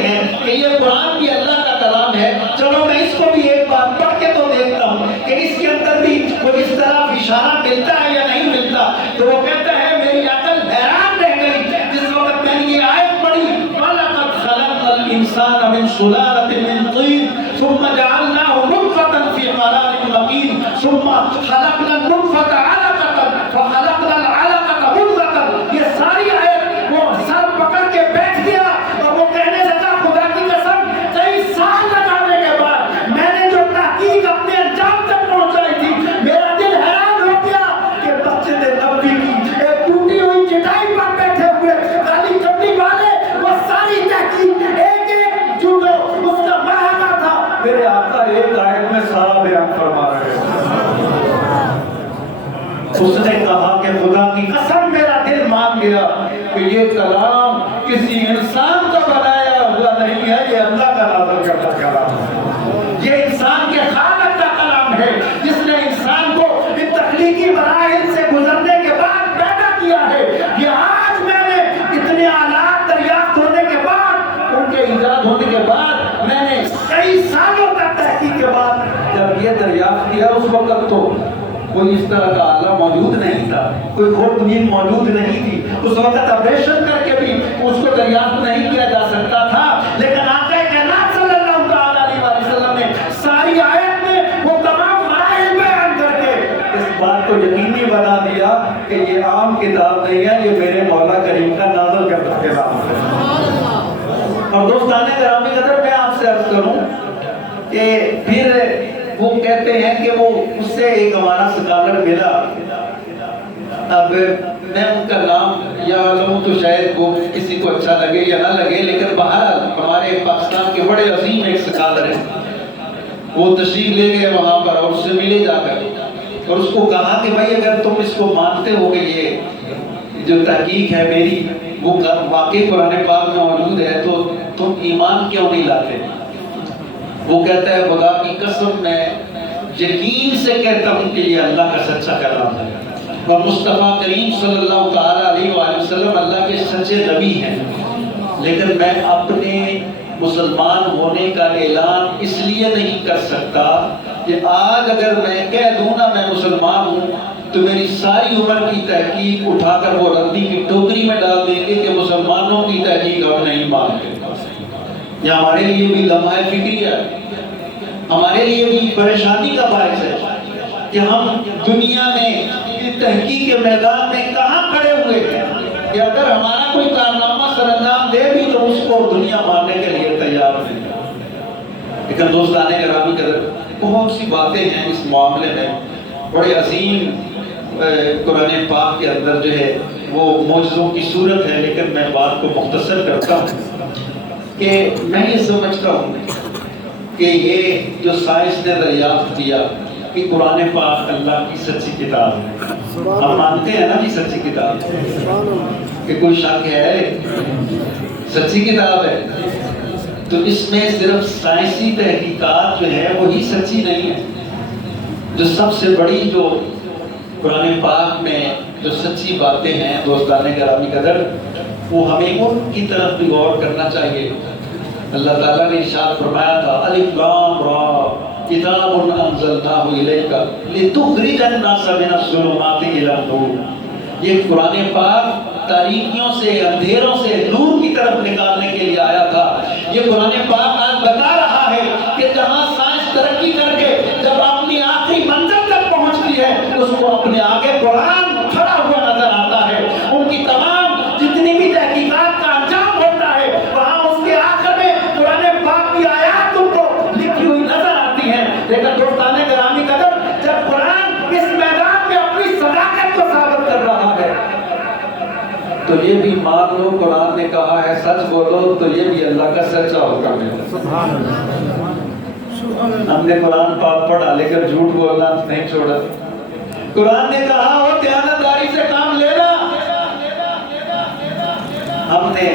ہیں کہ یہ قرآن بھی اللہ کا کلام ہے، چلو میں اس کو بھی ایک بار پڑھ کے تو دیکھتا ہوں کہ اس کے اندر بھی کوئی اس طرح اشارہ ملتا ہے یا نہیں ملتا۔ تو وہ کہتا ہے میری عقل حیران رہ گئی جس وقت میں نے یہ آیت پڑھی، وَلَقَدْ خَلَقْنَا الْإِنسَانَ مِنْ سُلَالَةٍ مِنْ طِينٍ ثُمَّ جَعَلْنَاهُ نُطْفَةً فِي قَرَارٍ مَكِينٍ ثُمَّ خَلَقْنَا النُّطْفَةَ عَلَقَةً فَخَلَقْنَا الْعَلَقَةَ مُضْغَةً۔ یہ ساری آیت وہ سر پکڑ کے بیٹھ گیا اور وہ کہنے لگا خدا کی قسم کئی سال لگانے کے بعد میں نے جو تحقیق اپنے انجام تک پہنچائی تھی، میرا دل حیران ہو گیا کہ مسجد نبوی کی ایک ٹوٹی ہوئی چٹائی پر بیٹھے ہوئے کالی چٹی والے وہ ساری تحقیق ایک ایک جو اس کا مرحلہ تھا میرے آقا ایک آیت میں سارا بیان فرما رہے ہیں۔ اس نے کہا کہ خدا کی قسم میرا دل مان گیا کہ یہ کلام کسی انسان کا بنایا ہوا نہیں ہے، یہ اللہ کا نازل کرتا کلام ہے، یہ انسان کے خالق کا کلام ہے جس نے انسان کو ان تخلیقی مراحل سے گزرنے کے بعد پیدا کیا ہے۔ یہ آج میں نے اتنے آلات دریافت ہونے کے بعد، ان کے ایجاد ہونے کے بعد، میں نے کئی سالوں تک تحقیق کے بعد جب یہ دریافت کیا، اس وقت تو کوئی اس طرح کا آلہ موجود نہیں تھا، کوئی کھوٹ نیند موجود نہیں تھی، اس وقت آپریشن کر کے بھی اس کو دریافت نہیں کیا جا سکتا تھا، لیکن آقا کائنات صلی اللہ علیہ وسلم نے ساری آیت میں وہ تمام مراحل بیان کر کے اس بات کو یقینی بنا دیا کہ یہ عام کتاب نہیں ہے، یہ میرے مولا کریم کا نازل کردہ کلام ہے۔ اور دوستان گرامی قدر میں آپ سے عرض کروں کہ پھر وہ کہتے ہیں کہ وہ اس سے ایک ہمارا سکالر ملا، اب میں ان کا نام یا علم تو شاید وہ کسی کو اچھا لگے یا نہ لگے، لیکن بہرحال ہمارے پاکستان کے بڑے عظیم ایک سکالر ہیں، وہ تشریف لے گئے وہاں پر اور اس سے ملے جا کر، اور اس کو کہا کہ بھائی اگر تم اس کو مانتے ہو کہ یہ جو تحقیق ہے میری وہ واقعی قرآن پاک میں موجود ہے تو تم ایمان کیوں نہیں لاتے؟ وہ کہتا ہے خدا کی قسم میں یقین سے کہتا ہوں کہ یہ اللہ کا سچا کلام ہے، اور مصطفیٰ کریم صلی اللہ تعالیٰ علیہ وآلہ وسلم اللہ کے سچے نبی ہیں، لیکن میں اپنے مسلمان ہونے کا اعلان اس لیے نہیں کر سکتا کہ آج اگر میں کہہ دوں نا میں مسلمان ہوں تو میری ساری عمر کی تحقیق اٹھا کر وہ ردی کی ٹوکری میں ڈال دیں گے کہ مسلمانوں کی تحقیق ہم نہیں مانتے۔ یہ ہمارے لیے بھی لمحہ فکری ہے، ہمارے لیے بھی پریشانی کا باعث ہے کہ ہم دنیا میں تحقیق کے میدان میں کہاں کھڑے ہوئے ہیں کہ اگر ہمارا کوئی کارنامہ سر انجام دے بھی تو اس کو دنیا ماننے کے لیے تیار نہیں۔ لیکن دوستان گرامی قدر بہت سی باتیں ہیں اس معاملے میں، بڑے عظیم قرآن پاک کے اندر جو ہے وہ معجزوں کی صورت ہے، لیکن میں بات کو مختصر کرتا ہوں کہ میں یہ سمجھتا ہوں کہ یہ جو سائنس نے دریافت کیا کہ قرآن پاک اللہ کی سچی کتاب ہے، ہم مانتے ہیں نا کہ سچی کتاب ہے، کہ کوئی شک ہے سچی کتاب ہے، تو اس میں صرف سائنسی تحقیقات جو ہے وہی سچی نہیں ہے، جو سب سے بڑی جو قرآن پاک میں جو سچی باتیں ہیں دوستان گرامی قدر، وہ ہمیں ان کی طرف بھی غور کرنا چاہیے۔ اللہ تعالیٰ نے ارشاد فرمایا تھا الف لام را کتاب انزلناہ الیک لتخرج الناس من الظلمات الی النور، یہ قرآن پاک تاریکیوں سے اندھیروں سے نور کی طرف نکالنے کے لیے آیا تھا۔ یہ قرآن پاک آج بتا رہا ہے کہ جہاں سائنس ترقی کر کے جب اپنی آخری منزل تک پہنچتی ہے اس کو اپنے آگے قرآن کھڑا ہوا نظر آتا ہے، ان کی تمام جتنی بھی تحقیقات کا انجام ہوتا ہے وہاں اس کے آخر میں قرآن پاک کی آیات ان کو لکھی ہوئی نظر آتی ہیں۔ لیکن دوستان گرامی قدر جب قرآن اس میدان میں اپنی صداقت کو ثابت کر رہا ہے تو یہ بھی مان لو قرآن نے کہا ہے سچ بولو، تو یہ بھی اللہ کا سچا حکم ہے۔ ہم نے قرآن پاک پڑھا لیکن جھوٹ بولنا نہیں چھوڑا۔ قرآن نے کہا ہو دیانتداری سے کام لینا، ہم نے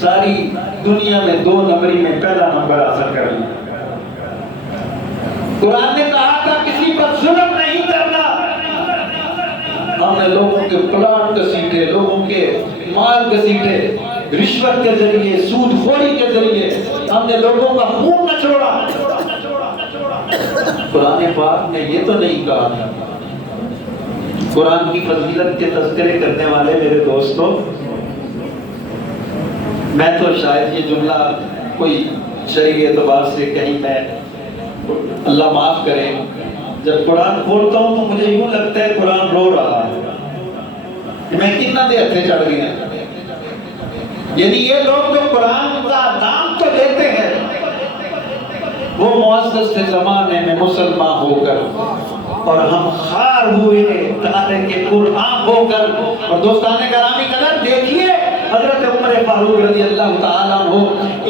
ساری دنیا میں 2 نمبری میں پہلا نمبر حاصل کر لیا۔ قرآن نے کہا تھا کسی پر ظلم نہیں کرنا، ہم نے لوگوں کے پلاٹ گھسیٹے، لوگوں کے مال گھسیٹے، رشوت کے ذریعے، سود خوری کے ذریعے ہم نے لوگوں کا خون نہ چھوڑا۔ قرآن پاک نے یہ تو نہیں کہا۔ قرآن کی فضیلت کے تذکرے کرنے والے میرے دوستوں، میں تو شاید یہ جملہ کوئی شرعی اعتبار سے کہیں میں، اللہ معاف کرے، جب قرآن کھولتا ہوں تو مجھے یوں لگتا ہے قرآن رو رہا ہے کہ میں کتنا دے ہتھے چڑھ گئے ہیں۔ یعنی یہ لوگ جو قرآن کا نام تو لیتے ہیں، وہ معزز تھے زمانے میں مسلمان ہو کر، اور ہم خار ہوئے تارک قرآن ہو کر۔ اور دوستان گرامی قدر دیکھیے، حضرت عمر فاروق رضی اللہ تعالیٰ عنہ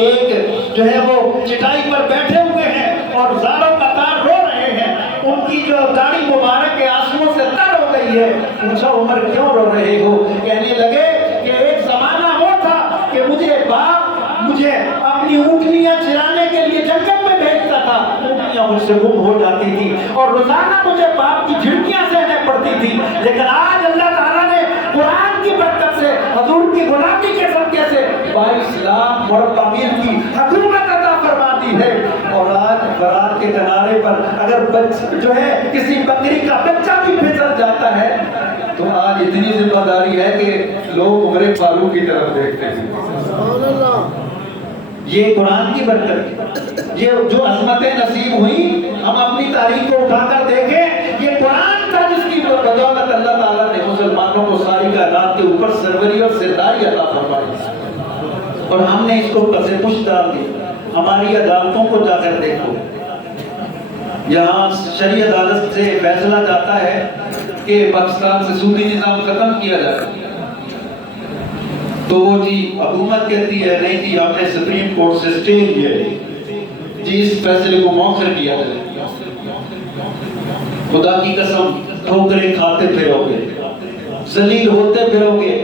ایک جو ہے وہ چٹائی پر بیٹھے ہوئے ہیں اور زاروں قطار رو رہے ہیں، ان کی جو داڑھی مبارک کے آنسوؤں سے تر ہو گئی ہے۔ پوچھا عمر کیوں رو رہے ہو؟ کہنے لگے کہ ایک زمانہ وہ تھا کہ مجھے باپ مجھے اپنی اونٹنیاں چرانے کے لیے جنگل میں بھیجتا تھا، اونٹنیاں مجھ سے گم ہو جاتی تھی اور روزانہ مجھے باپ کی جھڑکیاں سہنے پڑتی تھی، لیکن آج اللہ تعالیٰ نے قرآن کی برکت سے، حضور کی غلامی کے صدقے سے 22 لاکھ مربع میل کی حکومت عطا فرما دی ہے۔ اور آج فرات کے کنارے پر اگر جو ہے کسی بکری کا بچہ بھی پھسل جاتا ہے تو آج اتنی ذمہ داری ہے کہ لوگ عمر فاروق کی طرف دیکھتے ہیں۔ یہ قرآن کی برکت، یہ جو عظمتیں نصیب ہوئی، ہم اپنی تاریخ کو اٹھا کر دیکھیں، یہ قرآن کا جس کی بدولت اللہ تعالیٰ نے مسلمانوں کو ساری کائنات کے اوپر سروری اور سرداری عطا فرمائی، اور ہم نے اس کو پسے پش ڈال دی۔ ہماری عدالتوں کو جا کر دیکھو، یہاں شرعی عدالت سے فیصلہ جاتا ہے کہ پاکستان سے سودی نظام ختم کیا جائے، تو وہ جی حکومت کہتی ہے نہیں جی ہم نے سپریم کورٹ سے سٹے لیا ہے جی، اس فیصلے کو مؤخر کیا جائے۔ خدا کی قسم ٹھوکریں کھاتے پھرو گے، ذلیل ہوتے پھرو گے،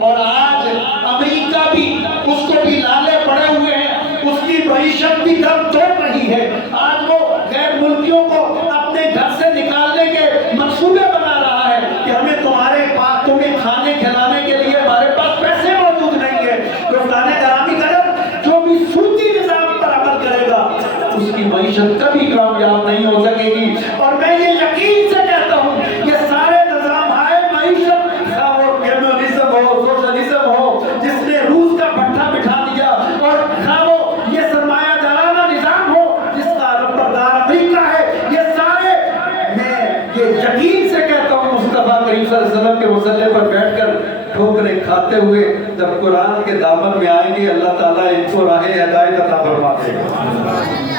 اور آج امریکہ بھی اس کو بھی لالے پڑے ہوئے ہیں، اس کی معیشت بھی دم توڑ رہی ہے۔ آج وہ غیر ملکیوں کو اپنے گھر سے نکالنے کے منصوبے بنا رہا ہے کہ ہمیں تمہارے پاس تمہیں کھانے کھلانے کے لیے ہمارے پاس پیسے موجود نہیں ہے۔ دوستان گرامی قدر، جو بھی سودی نظام پر عمل کرے گا اس کی معیشت کبھی کامیاب نہیں ہو سکے گی۔ اور میں یہ یقین سے کہتا ہوں یہ سارے نظام آئے معیشت، وہ کمیونزم ہو، سوشلزم ہو جس نے روس کا بٹھا بٹھا دیا، اور وہ یہ سرمایہ دارانہ نظام ہو جس کا ربردار امریکہ ہے، یہ سارے، میں یہ یقین سے کہتا ہوں مصطفیٰ کریم صلی اللہ علیہ وسلم کے مسلح پر بیٹھ کر ٹھوکریں کھاتے ہوئے جب قرآن کے دامن میں آئیں گے، اللہ تعالیٰ ان کو راہ ہدایت عطا فرما دے گا،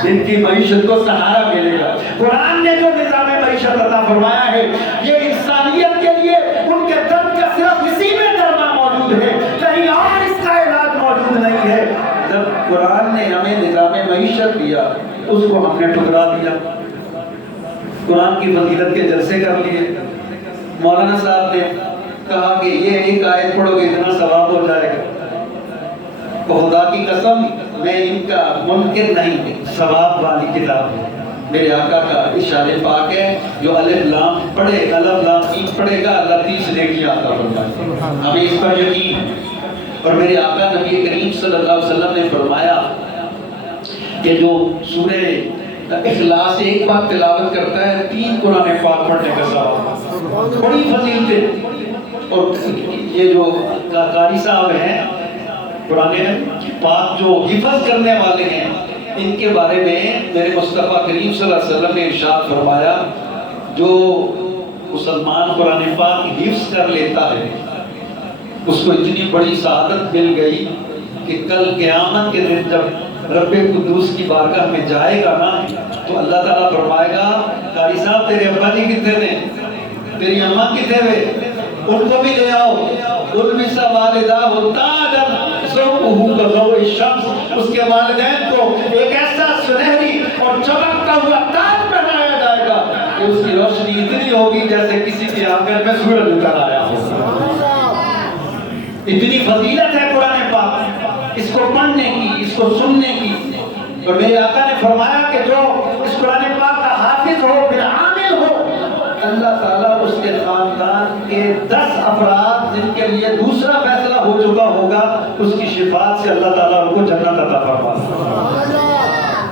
ان کی معیشت کو سہارا ملے گا۔ قرآن نے جو نظام معیشت عطا فرمایا ہے یہ انسانیت کے لیے ان کے درد کا صرف اسی میں درما موجود ہے، کہیں اور اس کا علاج موجود نہیں ہے۔ جب قرآن نے ہمیں نظام معیشت دیا اس کو ہم نے ٹھکرا دیا، قرآن کی فضیلت کے جلسے کر لیے۔ مولانا صاحب نے کہا کہ یہ ایک آیت پڑھو گے اتنا ثواب ہو جائے گا، خدا کی قسم میں ان کا منکر نہیں، ثواب والی کتاب ہے، میرے آقا کا ارشاد پاک ہے، جو الف لام پڑھے، الف لام میم پڑھے گا، اللہ 30 نیکی عطا فرمائے، ہمیں اس پر یقین ہے۔ اور میرے آقا نبی کریم صلی اللہ علیہ وسلم نے فرمایا کہ جو سورہ اخلاص ایک بار تلاوت کرتا ہے 3 قرآن پاک پڑھنے کا ثواب، بڑی فضیلت ہے۔ اور یہ جو قاری صاحب ہیں قرآن پاک جو حفظ کرنے والے ہیں، ان کے بارے میں میرے مصطفیٰ کریم صلی اللہ علیہ وسلم نے ارشاد فرمایا جو مسلمان قرآن پاک حفظ کر لیتا ہے اس کو اتنی بڑی سعادت مل گئی کہ کل قیامت کے دن جب رب قدوس کی بارگاہ میں جائے گا نا تو اللہ تعالیٰ فرمائے گا قاری صاحب تیرے ابا جی کتنے تھے، تیری اماں کتنے ہوئے، ان کو بھی لے آؤ۔ البسا والدہ تاجا ضوءہ کضوء الشمس، اس کے والدین کو ایک ایسا سنہری اور چمکتا ہوا تاج پہنایا جائے گا کہ اس کی روشنی اتنی ہوگی جیسے کسی کے آنگن میں سورج اتر آیا ہو۔ اتنی فضیلت ہے قرآن پاک، اس کو پڑھنے کی، اس کو سننے کی۔ اور میرے آقا نے فرمایا کہ جو اس قرآن پاک کا حافظ ہو پھر عامل ہو، اللہ تعالیٰ اس کے خاندان کہ 10 افراد جن کے لیے دوسرا فیصلہ ہو چکا ہوگا، اس کی شفاعت سے اللہ تعالیٰ ان کو جنت عطا فرمائے۔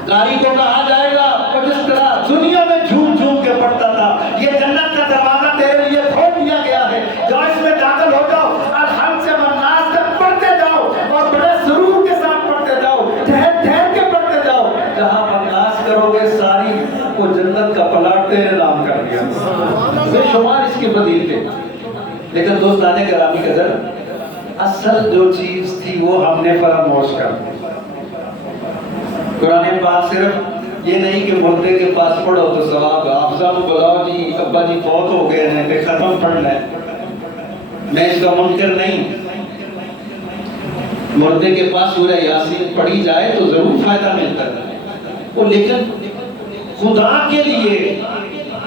قاری کو کہا جائے گا کہ جس طرح دنیا میں جھوم جھوم کے پڑھتا تھا، یہ جنت کا دروازہ تیرے لیے کھول دیا گیا ہے، جاؤ اس میں داخل ہو جاؤ، الحمد سے والناس تک پڑھتے جاؤ اور بڑے سرور کے ساتھ پڑھتے جاؤ، ٹھہر ٹھہر کے پڑھتے جاؤ، جہاں والناس کرو گے ساری کو جنت کا پلاٹ تیرے نام کر دیا۔ بے شمار اس کی فضیلتیں، لیکن دوستان گرامی قدر، اصل جو چیز تھی وہ ہم نے فراموش کر دی۔ قرآن پاک صرف یہ نہیں کہ مردے کے پاس پڑھو تو ثواب، حافظہ کو بلاؤ جی ابا جی فوت ہو گئے ہیں تو ختم پڑھ لیں، میں اس کا منکر نہیں، مردے کے پاس سورہ یاسین پڑھی جائے تو ضرور فائدہ ملتا ہے، لیکن خدا کے لیے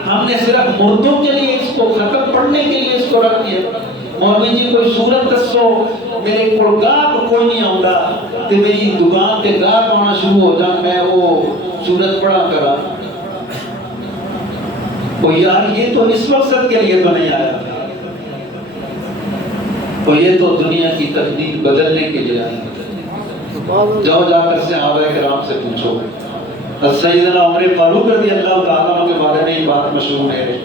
ہم نے صرف مردوں کے لیے اس کو ختم پڑھنے کے لیے اس کو رکھ دیا۔ مولوی جی کوئی صورت دسو، میرے کو گاہ کوئی نہیں آؤں گا کہ میری دکان پہ گاہ آنا شروع ہو جائے، میں وہ صورت پڑھا کرا، وہ یار یہ تو اس مقصد کے لیے تو نہیں آیا، اور یہ تو دنیا کی تقدیر بدلنے کے لیے آیا۔ جاؤ جا کر صحابہ کرام سے پوچھو، سیدنا عمر فاروق رضی اللہ تعالیٰ عنہ کے بارے میں یہ بات مشہور ہے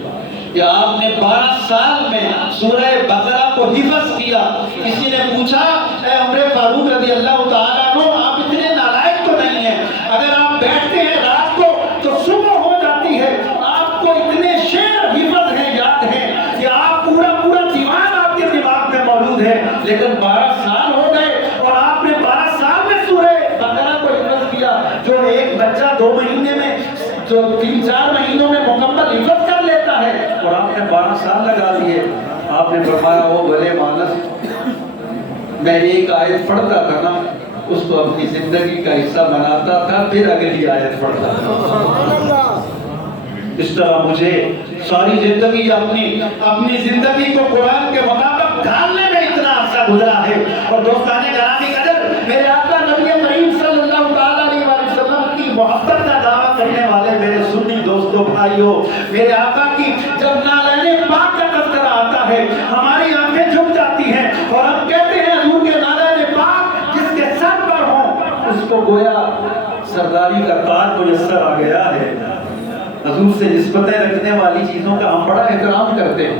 کہ آپ نے 12 سال میں سورہ بقرہ کو حفظ کیا۔ کسی نے پوچھا اے عمر فاروق رضی اللہ تعالیٰ عنہ، آپ اتنے نالائق تو نہیں ہیں، اگر آپ بیٹھتے ہیں رات کو تو صبح ہو جاتی ہے، آپ کو اتنے شعر حفظ ہیں، یاد ہیں کہ آپ پورا دیوان آپ کے دماغ میں موجود ہے، لیکن 12 سال ہو گئے اور آپ نے 12 سال میں سورہ بقرہ کو حفظ کیا، جو ایک بچہ 2 مہینے میں، جو 3-4 مہینوں میں مکمل حفظ کر لیتا ہے، اور آپ نے 12 سال لگا دیے۔ آپ نے فرمایا وہ بھلے مانس، میں ایک آیت پڑھتا تھا نا، اس کو اپنی زندگی کا حصہ بناتا تھا، پھر اگلی آیت پڑھتا تھا۔ اس طرح مجھے ساری زندگی اپنی زندگی کو قرآن کے مطابق ڈھالنے میں اتنا عرصہ گزرا ہے۔ اور دوستان گرامی قدر، میرے آقا نبی کریم صلی اللہ تعالیٰ علیہ وسلم کی محبت کا دعویٰ کرنے والے میرے سنی دوستوں بھائیوں، میرے آقا کی جب نالین پاک کا تذکرہ آتا ہے ہماری آنکھیں جھک جاتی ہیں اور ہم کہتے ہیں حضور کے نالین پاک جس کے سر پر ہوں اس کو گویا سرداری کا تاج میسر آ گیا ہے۔ حضور سے نسبتیں رکھنے والی چیزوں کا ہم بڑا احترام کرتے ہیں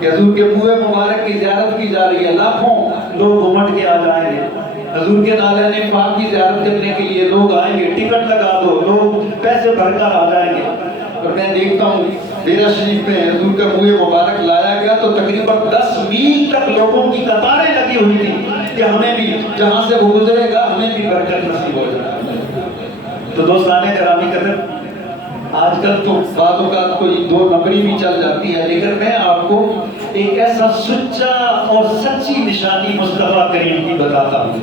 کہ حضور کے کوہ مبارک کی زیارت کی جا رہی ہے، لاکھوں لوگ امٹ کے آ جائیں گے، حضور کے نالین پاک کی زیارت کرنے کے لیے لوگ آئیں گے، ٹکٹ لگا دو، لوگ پیسے بھر کر آ جائیں گے۔ اور میں دیکھتا ہوں ڈیرہ شریف میں حضور کا کوہ مبارک لایا گیا تو تقریباً 10 میل تک لوگوں کی قطاریں لگی ہوئی تھی کہ ہمیں بھی جہاں سے وہ گزرے گا ہمیں بھی برکت نصیب ہو جائے۔ تو دوستان گرامی قدر، آج کل تو بعض اوقات کوئی 2 نمبری بھی چل جاتی ہے، لیکن میں آپ کو ایک ایسا سچا اور سچی نشانی مصطفیٰ کریم کی بتاتا ہوں،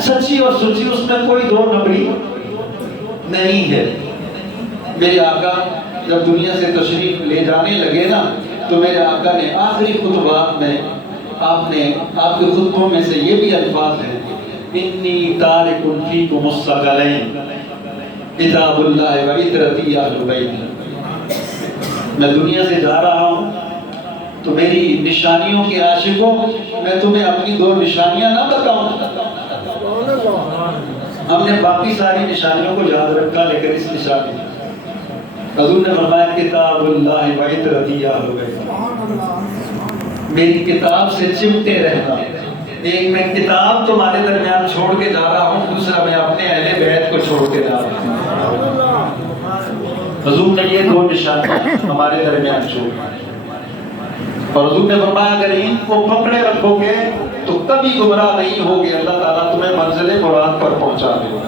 سچی اور سچی، اس میں کوئی 2 نمبری نہیں ہے۔ میرے آقا جب دنیا سے تشریف لے جانے لگے نا تو میرے آقا نے آخری خطبات میں آپ کے خطبوں میں سے یہ بھی الفاظ ہیں، انی تارک فیکم الثقلین کتاب اللہ و عطرتی اہل بیت، میں دنیا سے جا رہا ہوں تو میری نشانیوں کے عاشقوں، میں تمہیں اپنی 2 نشانیاں نہ بتاؤں؟ ہم نے باقی ساری نشانیوں کو یاد رکھا، لیکن اس نشانی حضور نے فرمایا کتاب اللہ و عطرتی اہل بیت، میری کتاب سے چمٹے رہنا۔ ایک میں کتاب تمہارے درمیان چھوڑ کے جا رہا ہوں، دوسرا میں اپنے اہل بیت کو چھوڑ کے جا رہا ہوں۔ حضور نے یہ 2 نشانیاں ہمارے درمیان چھوڑ، اور حضور نے فرمایا اگر ان کو پکڑے رکھو گے تو کبھی گمراہ نہیں ہوگے، اللہ تعالیٰ تمہیں منزل مراد پر پہنچا دے گا۔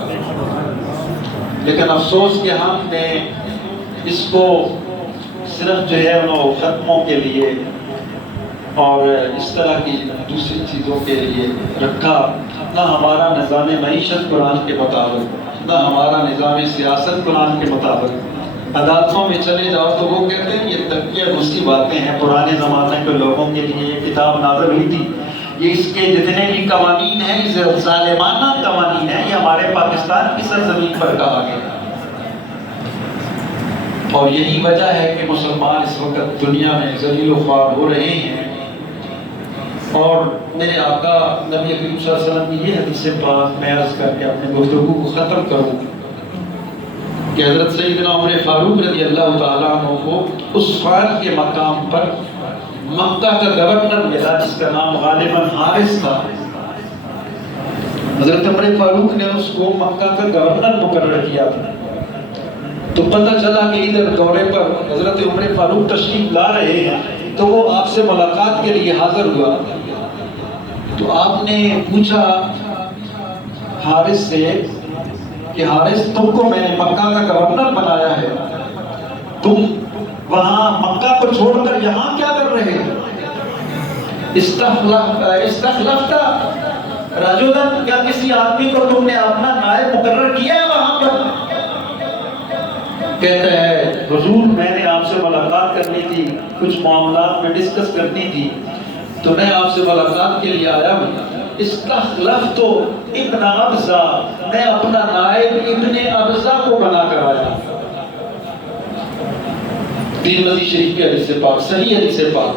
لیکن افسوس کہ ہم نے اس کو صرف جو ہے انہوں ختموں کے لیے اور اس طرح کی دوسری چیزوں کے لیے رکھا، نہ ہمارا نظام معیشت قرآن کے مطابق، نہ ہمارا نظام سیاست قرآن کے مطابق۔ عدالتوں میں چلے جاؤ تو وہ کہتے ہیں یہ تقیہ دوسری باتیں ہیں، پرانے زمانے کے لوگوں کے لیے یہ کتاب نازل ہوئی تھی، یہ اس کے جتنے بھی قوانین ہیں یہ ظالمانہ قوانین ہیں، یہ ہمارے پاکستان کی سرزمین پر کہا گیا۔ اور یہی وجہ ہے کہ مسلمان اس وقت دنیا میں ذلیل و خوار ہو رہے ہیں۔ اور میرے آقا نبی کریم صلی اللہ علیہ وسلم کی یہ حدیث پاک میں عرض کر کے اپنے گفتگو کو ختم کروں کہ حضرت سیدنا عمر فاروق رضی اللہ تعالیٰ عنہ کو اس فال کے مقام پر مکہ کا گورنر ملا جس کا نام غالباً حارث تھا۔ حضرت عمر فاروق نے اس کو مکہ کا گورنر مقرر کیا تھا۔ تو پتہ چلا کہ ادھر دورے پر حضرت عمر فاروق تشریف لا رہے ہیں، تو وہ آپ سے ملاقات کے لیے حاضر ہوا۔ تو آپ نے پوچھا حارث سے کہ حارث تم کو میں نے مکہ کا گورنر بنایا ہے، تم وہاں مکہ کو چھوڑ کر یہاں کیا کر رہے ہو؟ استخلفت رجلا، کیا کسی آدمی کو تم نے اپنا نائب مقرر کیا ہے وہاں پر؟ کہتا ہے حضور میں نے آپ سے ملاقات کرنی تھی، کچھ معاملات میں ڈسکس کرنی تھی، تو میں آپ سے ملاقات کے لیے آیا ہوں۔ استخلفت ابن ابزہ، میں اپنا نائب ابن ابزہ کو بنا کر آیا۔ ترمذی شریف کی حدیث پاک، صحیح حدیث پاک۔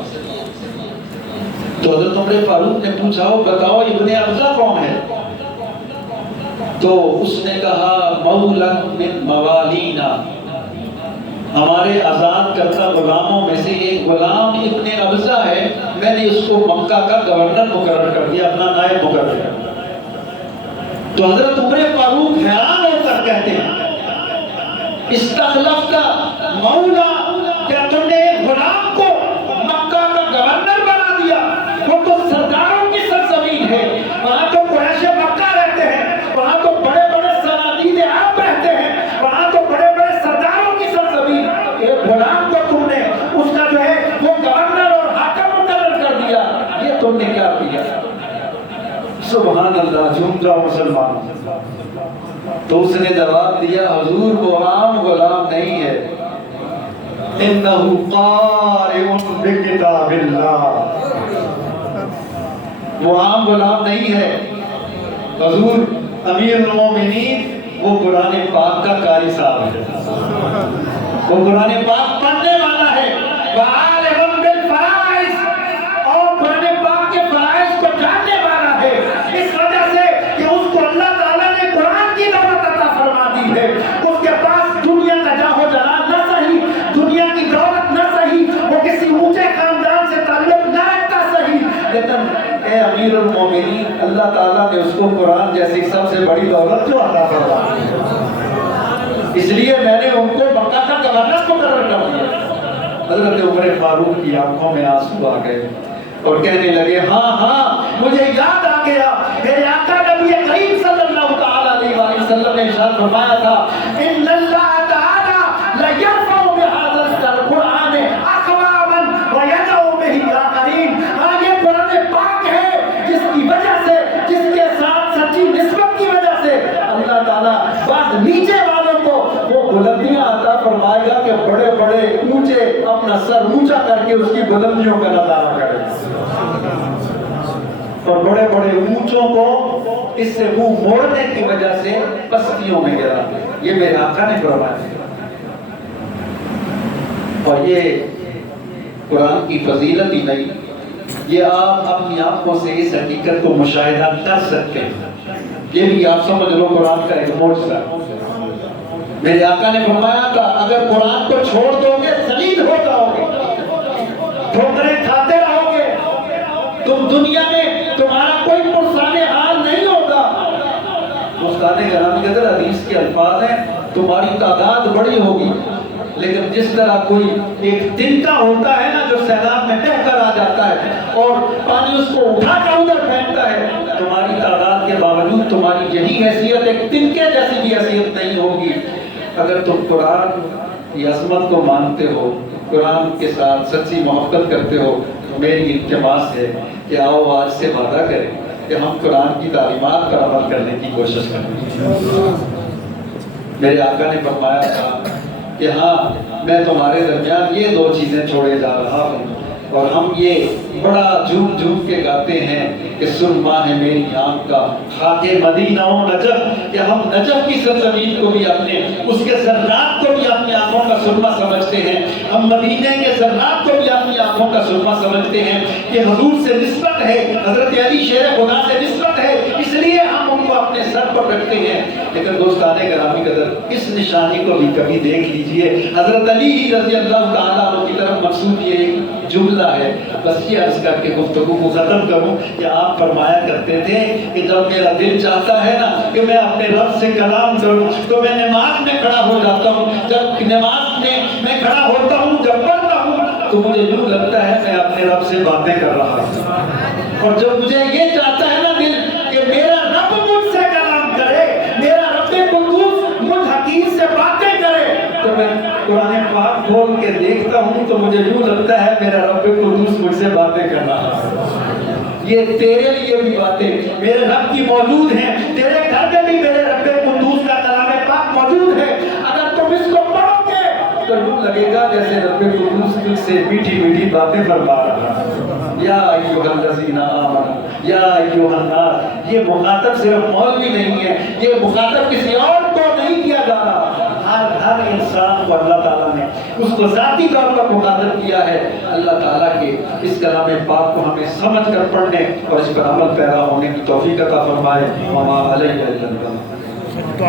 تو حضرت عمر فاروق نے پوچھا بتاؤ ابن ابزہ کون ہے؟ تو اس نے کہا مولا من موالینا، ہمارے آزاد کرتا غلاموں میں سے ایک غلام ابن ابزہ ہے، میں نے اس کو مکہ کا گورنر مقرر کر دیا، اپنا نائب مقرر کر دیا۔ تو حضرت عمر فاروق حیران ہو کر کہتے ہیں استخلفت مولا، کیا تم نے ایک غلام کو مکہ کا گورنر بنا دیا؟ وہ تو سرداروں کی سرزمین ہے، وہاں تو قریش مکہ رہتے ہیں، وہاں تو بڑے بڑے سنادید عرب رہتے ہیں، وہاں تو بڑے بڑے سرداروں کی سرزمین، ایک غلام کو تم نے اس کا جو ہے وہ گورنر اور حاکم مقرر کر دیا، یہ تم نے کیا کیا؟ سبحان اللہ، جھوم جاؤ مسلمان۔ تو اس نے جواب دیا حضور وہ عام غلام نہیں ہے، انہ قارئ بکتاب اللہ، وہ عام غلام نہیں ہے حضور، امیر المومنین وہ قرآن پاک کا قاری صاحب ہے، وہ قرآن پاک پڑھنے والا ہے، وعالم بالفرائض، اور قرآن پاک کے فرائض کو جاننے والا ہے، اس وجہ سے کہ اس کو اللہ تعالیٰ نے قرآن کی دولت عطا فرما دی ہے، اس کے پاس دنیا کا جاہو جلال نہ صحیح، دنیا کی دولت نہ صحیح، وہ کسی اونچے خاندان سے تعلق نہ رکھتا صحیح، لیکن اے امیر المومنین اللہ تعالیٰ نے اس کو قرآن جیسی سب سے بڑی دولت جو عطا فرما دی، اس لیے میں نے ان کو مکہ کا گورنر مقرر کر دیا۔ حضرت عمر فاروق کی آنکھوں میں آنسو آ گئے اور کہنے لگے ہاں ہاں مجھے یاد آ گیا، میرے آقا نبی کریم صلی اللہ تعالی علیہ وآلہ وسلم نے ارشاد فرمایا تھا ان اللہ تعالی لیرفع بہذا القرآن اقواما ویدعو بہ آخرین، یہ قرآن پاک ہے جس کی وجہ سے، جس کے ساتھ سچی نسبت کی وجہ سے اللہ تعالیٰ بعض نیچے والوں کو وہ بلندیاں عطا فرمائے گا کہ بڑے بڑے اونچے اپنا سر اونچا کر کے اس کی بلندیوں کا نظارہ کریں، اور بڑے بڑے اونچوں کو اس سے منہ موڑنے کی وجہ سے پستیوں میں گرا، یہ میرے آقا نے فرمایا۔ اور یہ قرآن کی فضیلت ہی نہیں، یہ آپ اپنی آنکھوں سے اس حقیقت کو مشاہدہ کر سکتے ہیں، یہ بھی آپ سمجھ لو قرآن کا ایک معجزہ ہے۔ میرے آقا نے فرمایا تھا اگر قرآن کو چھوڑ دو گے ذلیل ہو جاؤ گے، ٹھوکریں کھاتے رہو گے، تم دنیا میں تمہارا کوئی پرسان حال نہیں ہوگا۔ استاد گرامی قدر حدیث کے الفاظ ہیں تمہاری تعداد بڑی ہوگی، لیکن جس طرح کوئی ایک تنکا ہوتا ہے نا جو سیلاب میں بہہ کر آ جاتا ہے اور پانی اس کو اٹھا کر ادھر پھینکتا ہے، تمہاری تعداد کے باوجود تمہاری یہی حیثیت ایک تنکے جیسی بھی حیثیت نہیں ہوگی۔ اگر تم قرآن کی عظمت کو مانتے ہو، قرآن کے ساتھ سچی محبت کرتے ہو، تو میری التماس ہے کہ آؤ آج سے وعدہ کریں کہ ہم قرآن کی تعلیمات پر عمل کرنے کی کوشش کریں۔ میرے آقا نے فرمایا تھا کہ ہاں میں تمہارے درمیان یہ دو چیزیں چھوڑے جا رہا ہوں، اور ہم یہ بڑا جھوم جھوم کے گاتے ہیں کہ سرما ہے میری آنکھ کا خاک مدینہ و نجف، کہ ہم نجف کی سرزمین کو بھی اپنے اس کے ذرات کو بھی اپنی آنکھوں کا سرما سمجھتے ہیں، ہم مدینہ کے ذرات کو بھی اپنی آنکھوں کا سرما سمجھتے ہیں کہ حضور سے نسبت ہے، حضرت علی شیر خدا سے نسبت ہے، اس لیے ہم ان کو اپنے سر پر رکھتے ہیں۔ لیکن دوستان گرامی قدر، اس نشانی کو بھی کبھی دیکھ لیجئے۔ حضرت علی رضی اللہ تعالیٰ عنہ کی طرف مقصود یہ ایک جملہ ہے، بس یہ عرض کر کے گفتگو کو ختم کروں کہ آپ فرمایا کرتے تھے کہ جب میرا دل چاہتا ہے نا کہ میں اپنے رب سے کلام کروں تو میں نماز میں کھڑا ہو جاتا ہوں، جب نماز میں کھڑا ہوتا ہوں، جب پڑھتا ہوں تو مجھے یوں لگتا ہے میں اپنے رب سے باتیں کر رہا ہوں۔ اور جب مجھے یہ چاہتا ہے نا دل کہ میرا رب مجھ سے کلام کرے، میرا رب قدوس مجھ حقیق سے باتیں کرے، تو میں قرآن پاک کھول کے دیکھتا ہوں تو مجھے یوں لگتا ہے میرا رب قدوس مجھ سے باتیں کر رہا ہے۔ یہ تیرے لیے بھی باتیں میرے رب کی موجود ہیں، تیرے گھر میں بھی میرے رب قدوس کا کلام پاک موجود ہے، اگر تم اس کو پڑھو گے تو یوں لگے گا جیسے رب قدوس تجھ سے میٹھی میٹھی باتیں فرما رہا ہے۔ یا ایھا الذین آمنوا یا ایھا الناس، یہ مخاطب صرف مولوی نہیں ہے، یہ مخاطب کسی اور کو نہیں کیا جا رہا، ہر انسان کو اللہ تعالیٰ نے اس کو ذاتی طور پر مخاطب کیا ہے۔ اللہ تعالیٰ کے اس کلام پاک کو ہمیں سمجھ کر پڑھنے اور اس پر عمل پیرا ہونے کی توفیق عطا فرمائے۔ وما علینا الا البلاغ۔